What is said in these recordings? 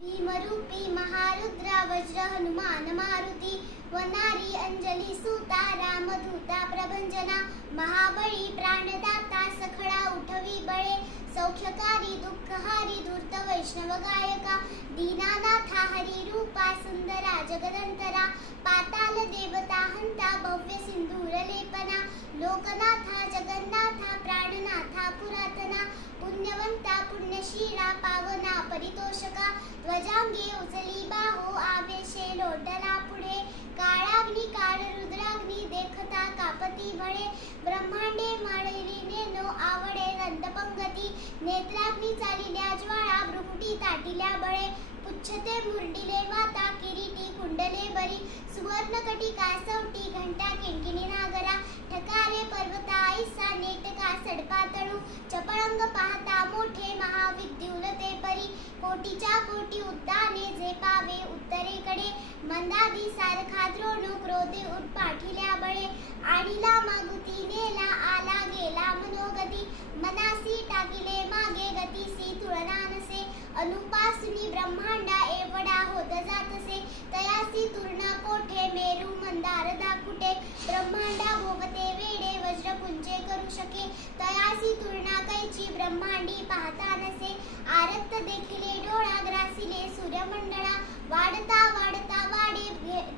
भीमरूपी महारुद्र वज्र हनुमान मारुती वनारी अंजली सुता रामदूता प्रभंजना महाबळी प्राणदाता सखळा उठवी बळे सौख्यकारी दुःखहारी धूर्त वैष्णव गायका दीनानाथा हरी रूपा सुंदरा जगदंतरा पाताल देवता हंता भव्य सिंधूर लेपना लोकनाथा जगन्नाथा प्राणनाथा पुरातना पुण्यवंता पुण्यशीला पावना परितोषका ध्वजांगी उचली बाहो आवेशे लोटला पुढे काळाग्नी काळ रुद्राग्नी देखता कापती बळे ब्रह्मांडे माळेली नो आवडे रंतपंगती नेत्राग्नी चालिल्या ज्वाळा भ्रुकुटी ताटिल्या बळे पुच्छते मुरडिले वाता किरीटी कुंडले बरी सुवर्ण कटिका सवटी घंटा किणकिणी नागरा ठकारे पर्वता ऐसा नेटका सडपातळू चपळंग पाहता मोठे महाविद्युल ते परी कोटीच्या कोटी उद्दाने झेपावे उत्तरेकडे मंदादी सारखा द्रोण क्रोधे उठपाठिल्या बळे आणिला मागुती नेला आला गेला मनोगती मनासी टाकिले मागे गतीसी तुळना नसे अनुपासनी ब्रह्मांडा एवढा होत जातसे तयासी तुरणा कोठे मेरू मंदार दाकुटे ब्रह्मांडा भोवते वेडे वज्रपुंजे करू शके तयासी तुरणा कैची ब्रह्मांडी पाहता नसे आरक्त देखिले डोळा ग्रासिले सूर्यमंडळा वाढता वाढता वाढे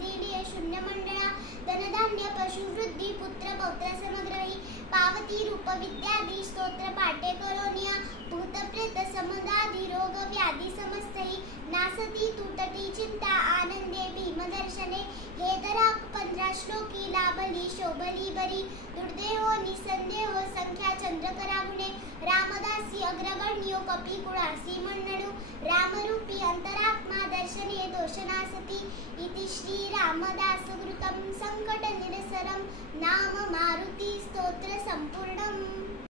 दिले शून्य मंडळा धनधान्य पशुवृद्धी पुत्र पौत्र समग्रही पावती रूप विद्यादी स्तोत्र पाठे करोनिया भूत प्रेत समदादी रोग व्याधी समस्तही नासती तुटती चिंता आनंदे भीमदर्शने हे दरा 15 श्लोकी लाभली शोभली बरी दुर्देहो निसंदेहो संख्या चंद्रकरा गुणे रामदासी अग्रगण्यो कपी कुळासी मंडळू रामरूपी अंतरात्मा दर्शने दोषनासती इति श्री रामदास कृतं संकट निरसरं नाम मारुती स्तोत्र संपूर्णम्।